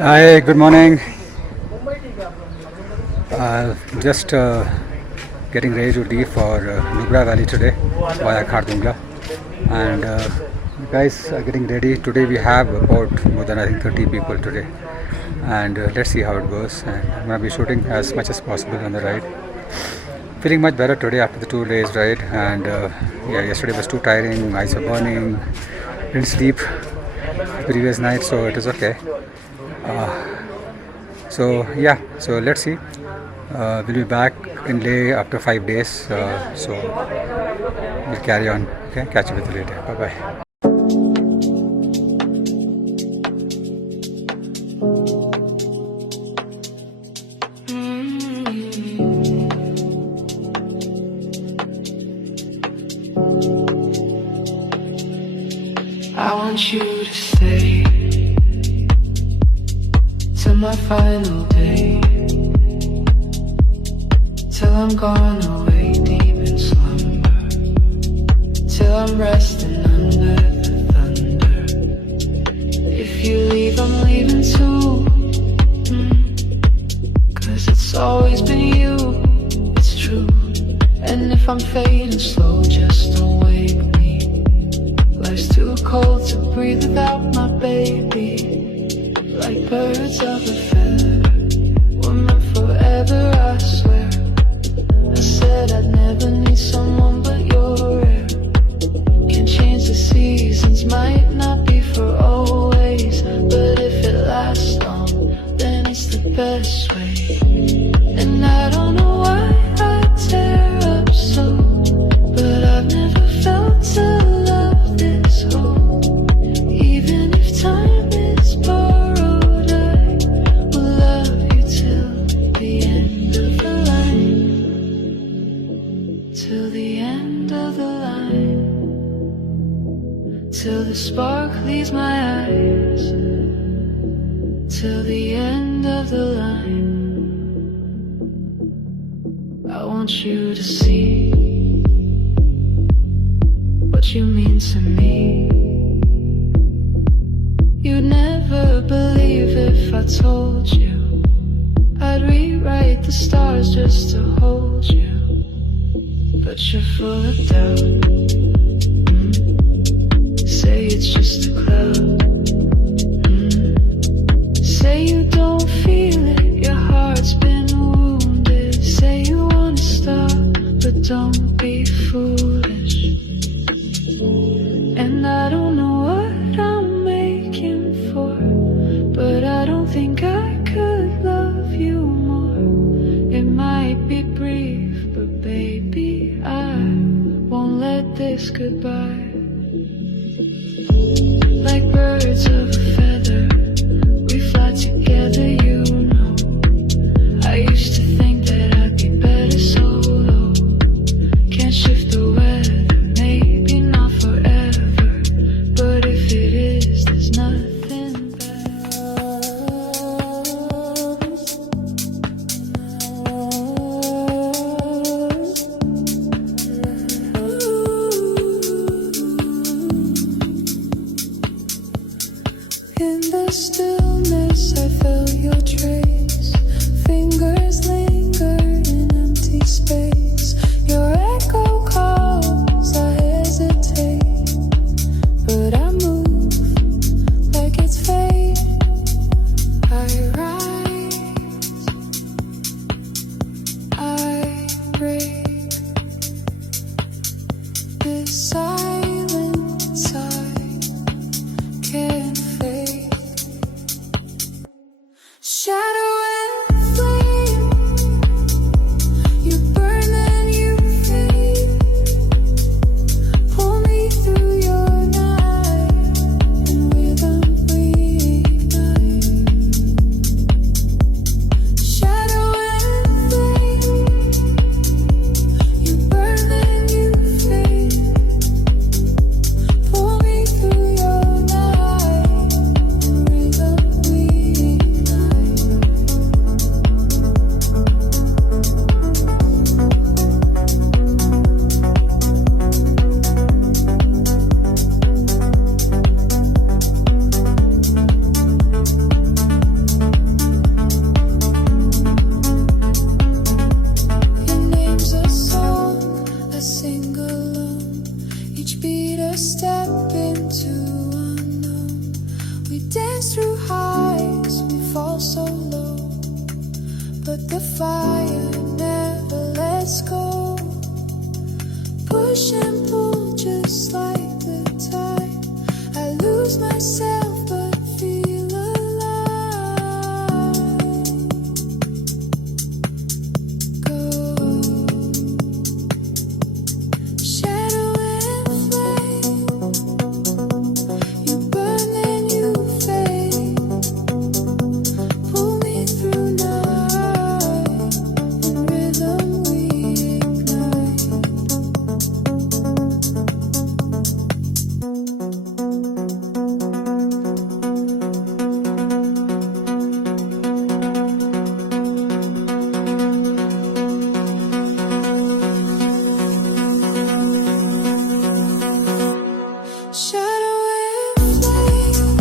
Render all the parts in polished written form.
Hi, good morning. Just getting ready to leave for Nubra Valley today via Khardung. And you guys are getting ready. Today we have about more than I think 30 people today. And let's see how it goes. And I'm going to be shooting as much as possible on the ride. Feeling much better today after the 2 days ride. And yeah, yesterday was too tiring. Eyes were burning. Didn't sleep the previous night, so it is okay. So yeah, so let's see. We'll be back in Leh after 5 days. So we'll carry on. Okay, catch you with you later. Bye bye. I want you to stay till my final day, till I'm gone away deep in slumber, till I'm resting under the thunder. If you leave, I'm leaving too, 'cause it's always been you, it's true. And if I'm fading slow, just don't wake me. Life's too cold to breathe without my baby. Like birds of a feather, we're meant forever, I swear. I said I'd never need someone but you're rare. Can change the seasons, might not be for always, but if it lasts long, then it's the best way. And I don't know why I tear up so, but I've never felt a love this whole. Even if time is borrowed, I will love you till the end of the line. Till the end of the line. Till the spark leaves my eyes. Till the end of the line. I want you to see what you mean to me. You'd never believe if I told you I'd rewrite the stars just to hold you. But you're full of doubt. Say it's just a cloud. Say you don't feel it, your heart's been wounded. Say you wanna stop, but don't be foolish. And I don't know what I'm making for, but I don't think I could love you more. It might be brief, but baby, I won't let this goodbye. Like birds of a feather, we fly together, you know. I used to think that I'd be better solo. Can't shift the weather, maybe not forever, but if it is, there's nothing in the stillness. I felt your trace. Fingers linger in empty space. Your echo calls, I hesitate, but I move like it's fate. I rise, I break this silence I can't fake. Shadow fire never lets go. Push and pull just like the tide. I lose myself but feel alive. Go. Shadow and flame. You burn and you fade. Pull me through night. In rhythm we ignite. Shadow and flame.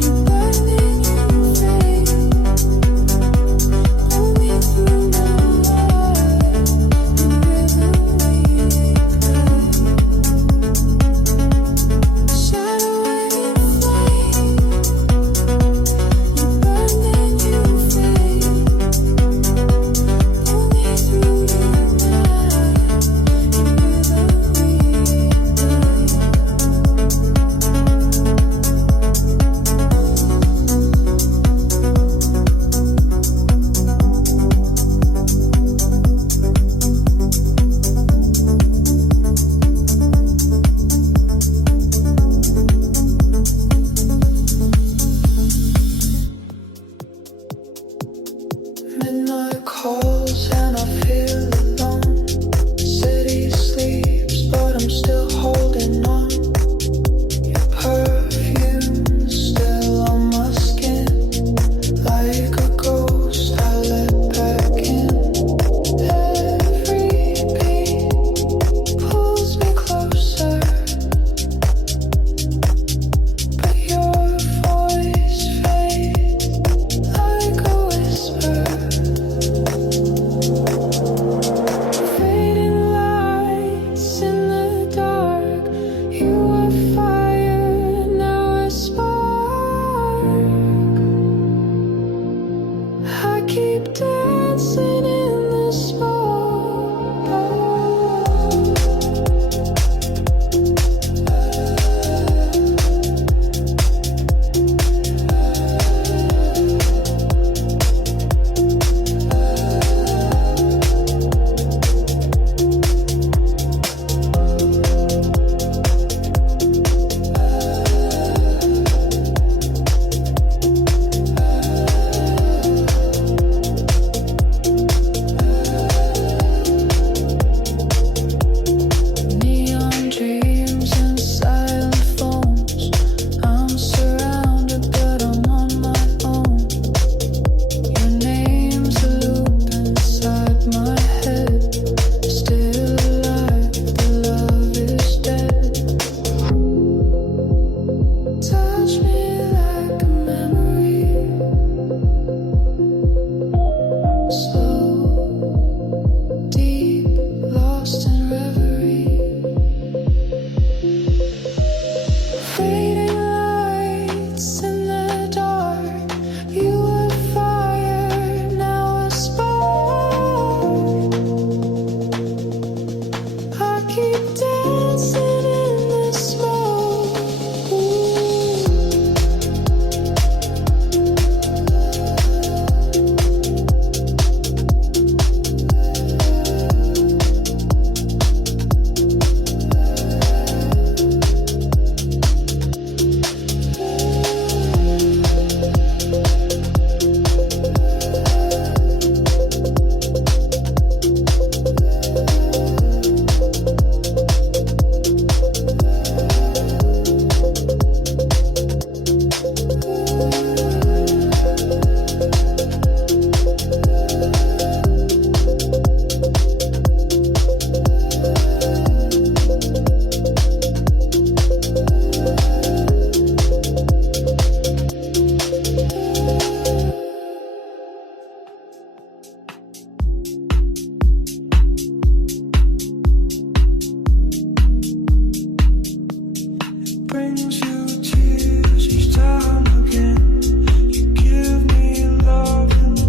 You burn and you fade. Pull me through night. In rhythm we ignite. Shadow and flame. You burn and you fade. Pull me through night. In rhythm we Midnight calls and I feel alone. City sleeps, but I'm still holding on. Your perfume still on my skin. Like a ghost I let back in. Every beat pulls me closer. But your voice fades like a whisper. Fading lights in the dark. You were fire, now a spark. I keep dancing in the smoke. Neon dreams and silent phones. I'm surrounded, but I'm on my own. Your name's a loop inside my head. Still alive, the love is dead. Touch me like a memory. Slow, deep, lost in reverie. Fading lights in the dark. You were fire, now a spark. I keep dancing in the smoke.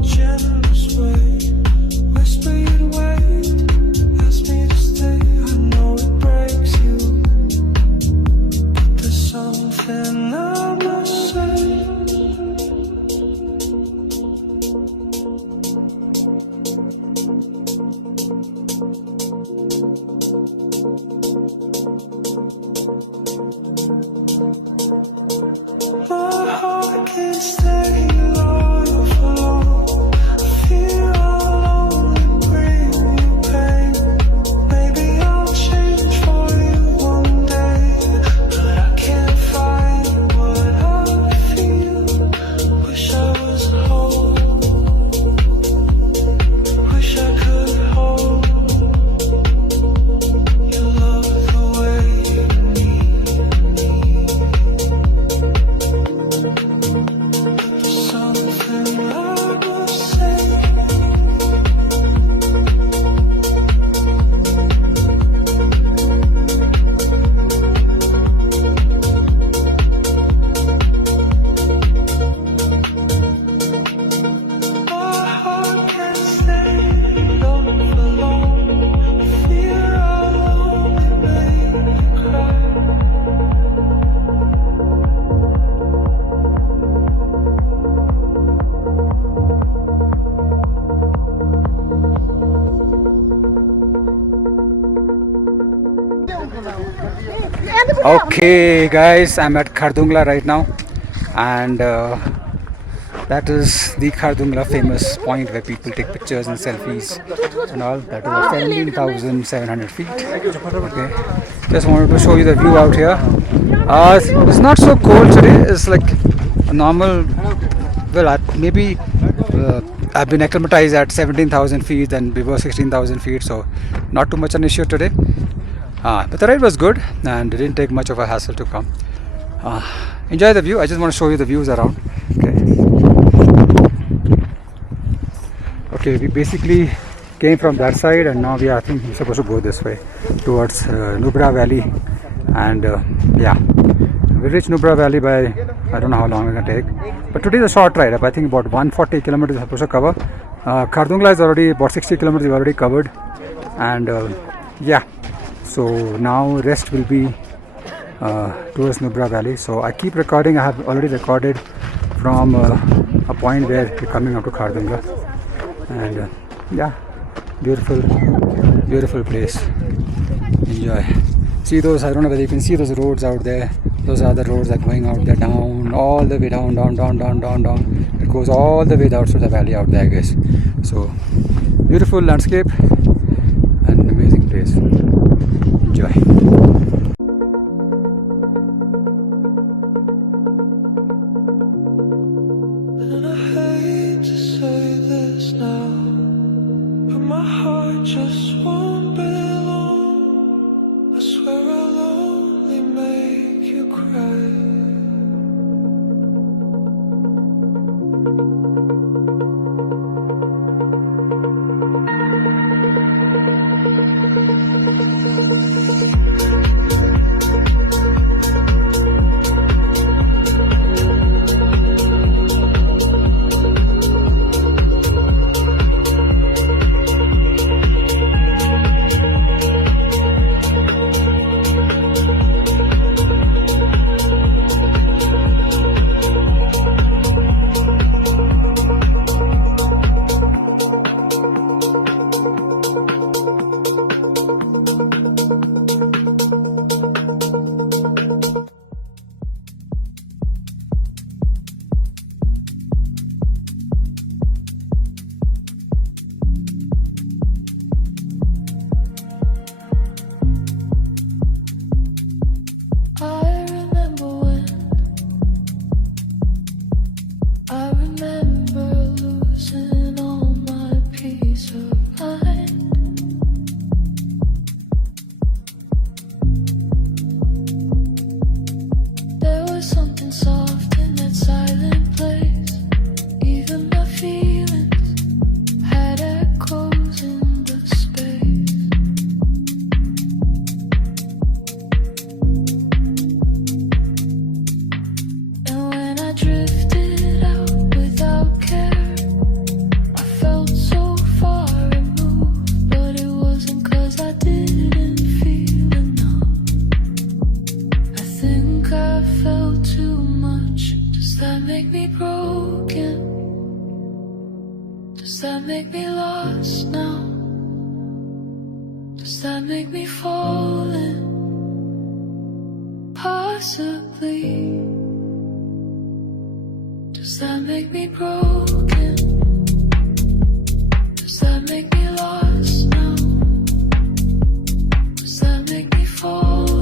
Gentle Okay, guys, I'm at Khardungla right now, and that is the Khardungla famous point where people take pictures and selfies and all. That is at 17,700 feet. Okay, just wanted to show you the view out here. It's not so cold today. It's like a normal. Well, maybe I've been acclimatized at 17,000 feet and before 16,000 feet, so not too much an issue today. But the ride was good and it didn't take much of a hassle to come. Enjoy the view. I just want to show you the views around. Okay, we basically came from that side and now I think we're supposed to go this way towards Nubra Valley. And yeah, we reached Nubra Valley by, I don't know how long it's going to take. But today is a short ride. I think about 140 kilometers we're supposed to cover. Khardungla is already about 60 kilometers we've already covered. And yeah. So now rest will be towards Nubra Valley. So I keep recording. I have already recorded from a point where we're coming up to Khardungla, and yeah, beautiful place. Enjoy. See those? I don't know whether you can see those roads out there. Those are the roads that are going out there, down, all the way down. It goes all the way down to the valley out there, I guess. So beautiful landscape and an amazing place. Enjoy. And I hate to say this now, but my heart just won't belong. I swear I'll only make you cry. Make me lost now? Does that make me falling? Possibly. Does that make me broken? Does that make me lost now? Does that make me falling?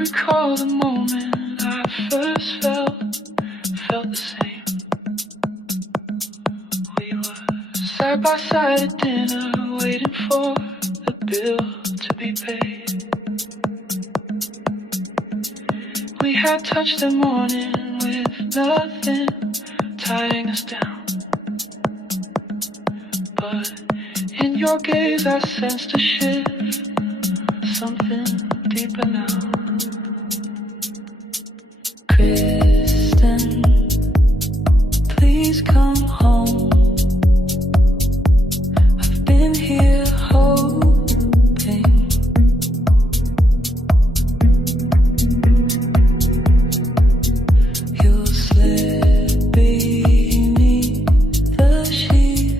recall the moment I first felt the same. We were side by side at dinner, waiting for the bill to be paid. We had touched the morning with nothing tying us down, but in your gaze I sensed a shift, something deeper now. Kristen, please come home. I've been here hoping you'll slip beneath the sheet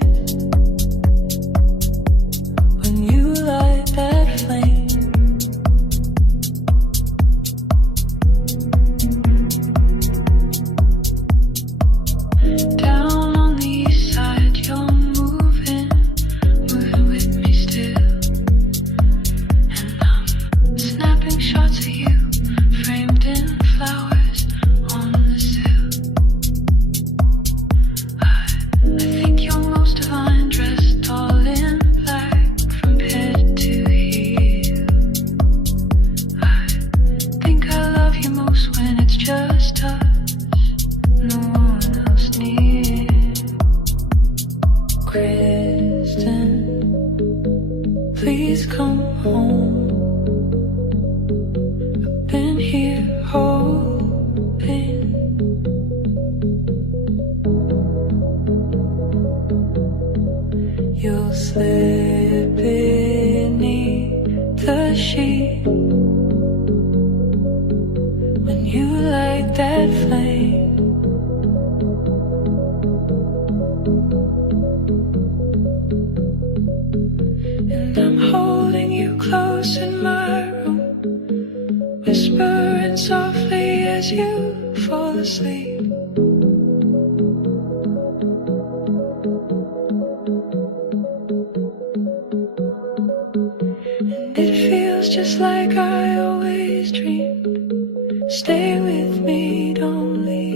when you light that flame. Down on the east side, you're moving with me still, and I'm snapping shots of you, framed in flowers on the sill. I think you're most divine, dressed all in black from head to heel. I think I love you most when it's just us, no one else near. Kristen, please come home. I've been here hoping you'll slip beneath the sheet when you light that flame. And I'm holding you close in my room, whispering softly as you fall asleep. And it feels just like I always dreamed. Stay with me, don't leave.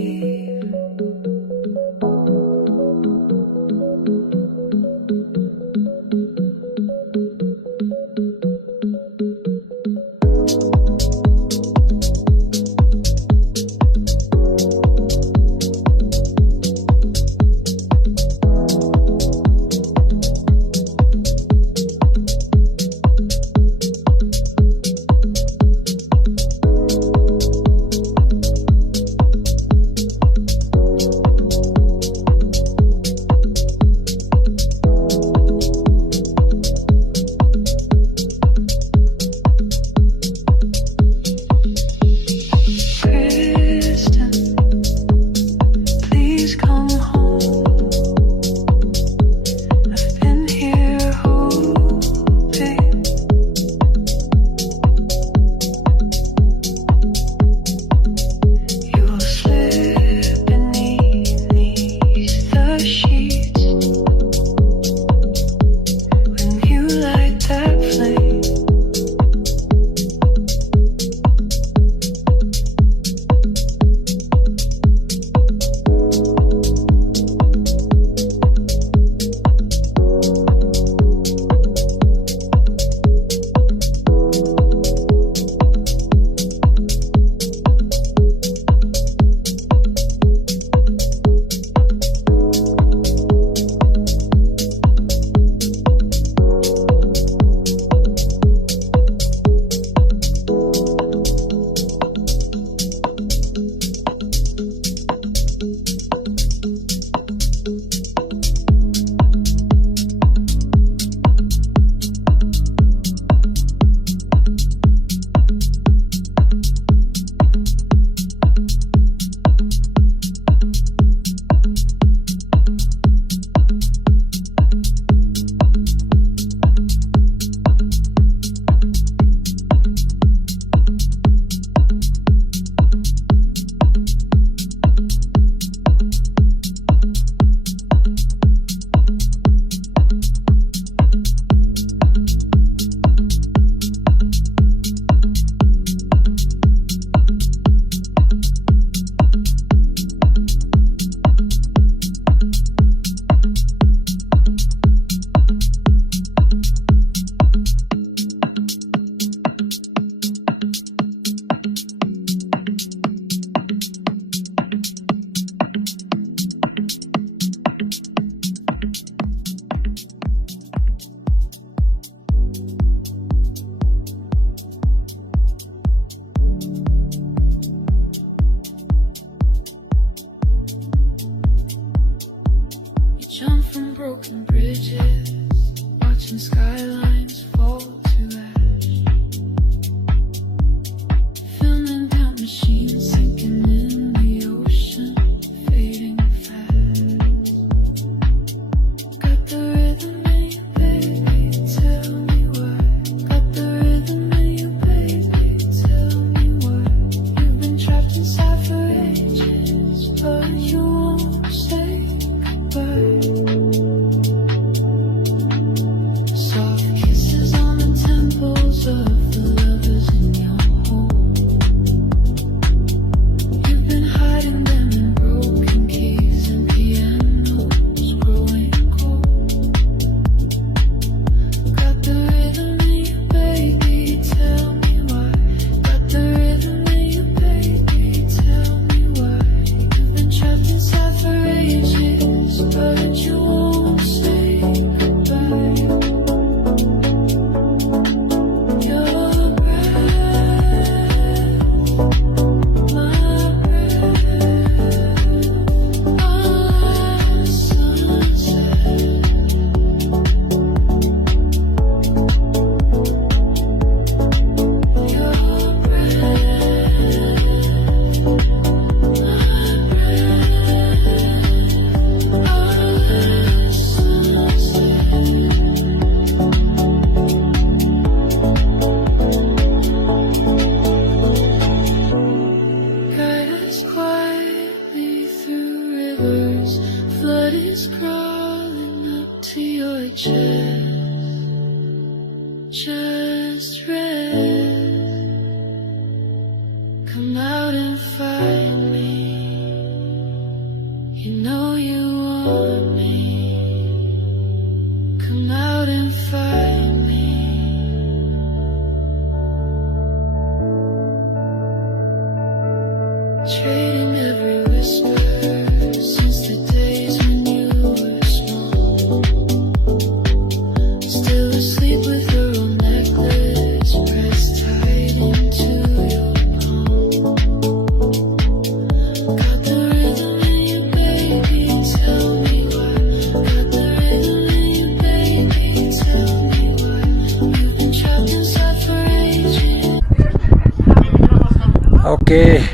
Okay,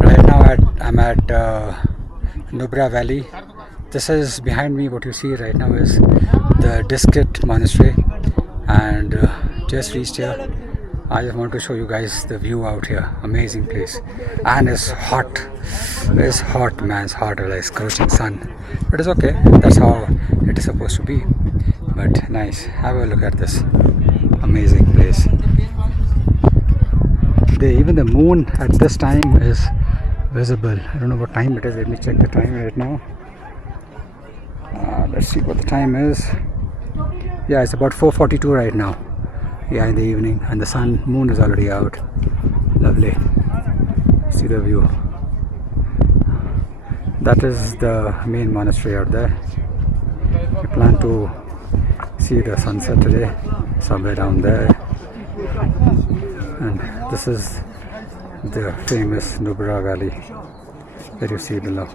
right now I'm at Nubra Valley. This is behind me. What you see right now is the Diskit Monastery, and just reached here. I just want to show you guys the view out here. Amazing place, and it's hot. It's hot, man. It's hot, like scorching sun. But it's okay. That's how it is supposed to be. But nice. Have a look at this amazing place. Even the moon at this time is visible. I don't know what time it is. Let me check the time right now. Let's see what the time is. Yeah, it's about 4:42 right now. Yeah, in the evening, and the moon is already out. Lovely. See the view. That is the main monastery out there. We plan to see the sunset today, somewhere down there. And this is the famous Nubra Valley that you see below.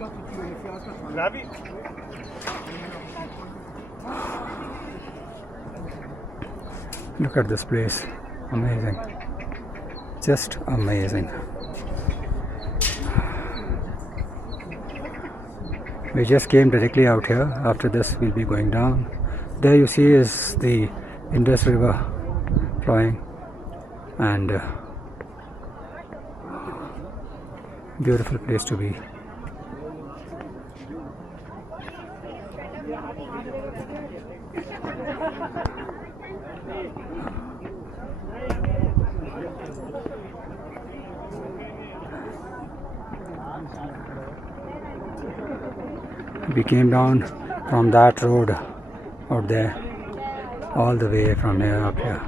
Look at this place. Amazing. Just amazing. We just came directly out here. After this we'll be going down. There you see is the Indus River flowing, and beautiful place to be. We came down from that road out there, all the way from here up here.